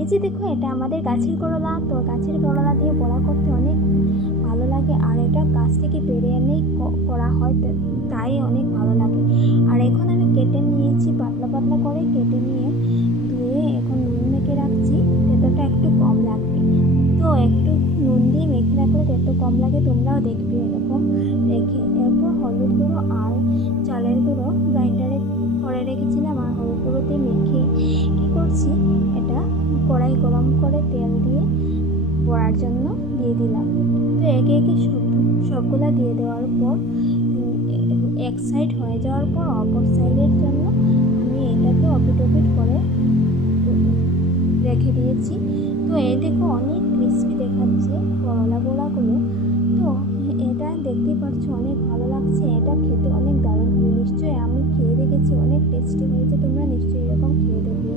এই যে দেখো, এটা আমাদের গাছের করলা। তো গাছের করলা দিয়ে বড়া করতে অনেক ভালো লাগে, আর এটা গাছ থেকে পেড়ে এনেই করা হয়, তাই অনেক ভালো লাগে। আর এখন আমি কেটে নিয়েছি, পাতলা পাতলা করে কেটে নিয়ে ধুয়ে এখন নুন মেখে রাখছি। তেতোটা একটু কম লাগবে, তো একটু নুন দিয়ে মেখে রাখলে তেতো কম লাগে। তোমরাও দেখবে এরকম রেখে। এরপর হলুদ গুঁড়ো আর চালের গুঁড়ো গ্রাইন্ডারে করে রেখেছিলাম, আর হলুদ গুঁড়ো দিয়ে মেখে কী করছি, এটা কড়াই গরম করে তেল দিয়ে বড়ার জন্য দিয়ে দিলাম। তো একে একে সবগুলা দিয়ে দেওয়ার পর এক সাইড হয়ে যাওয়ার পর অপর সাইডের জন্য আমি এটাকে ওপিট ওপিট করে রেখে দিয়েছি। তো এই দেখো, অনেক ক্রিস্পি দেখাচ্ছে করলা বড়াগুলো। তো এটা দেখতেই পাচ্ছ অনেক ভালো লাগছে, এটা খেতে অনেক দারুণ হবে। নিশ্চয়ই আমি খেয়ে দেখেছি, অনেক টেস্টি হয়েছে। তোমরা নিশ্চয়ই এরকম খেয়ে দেখবে।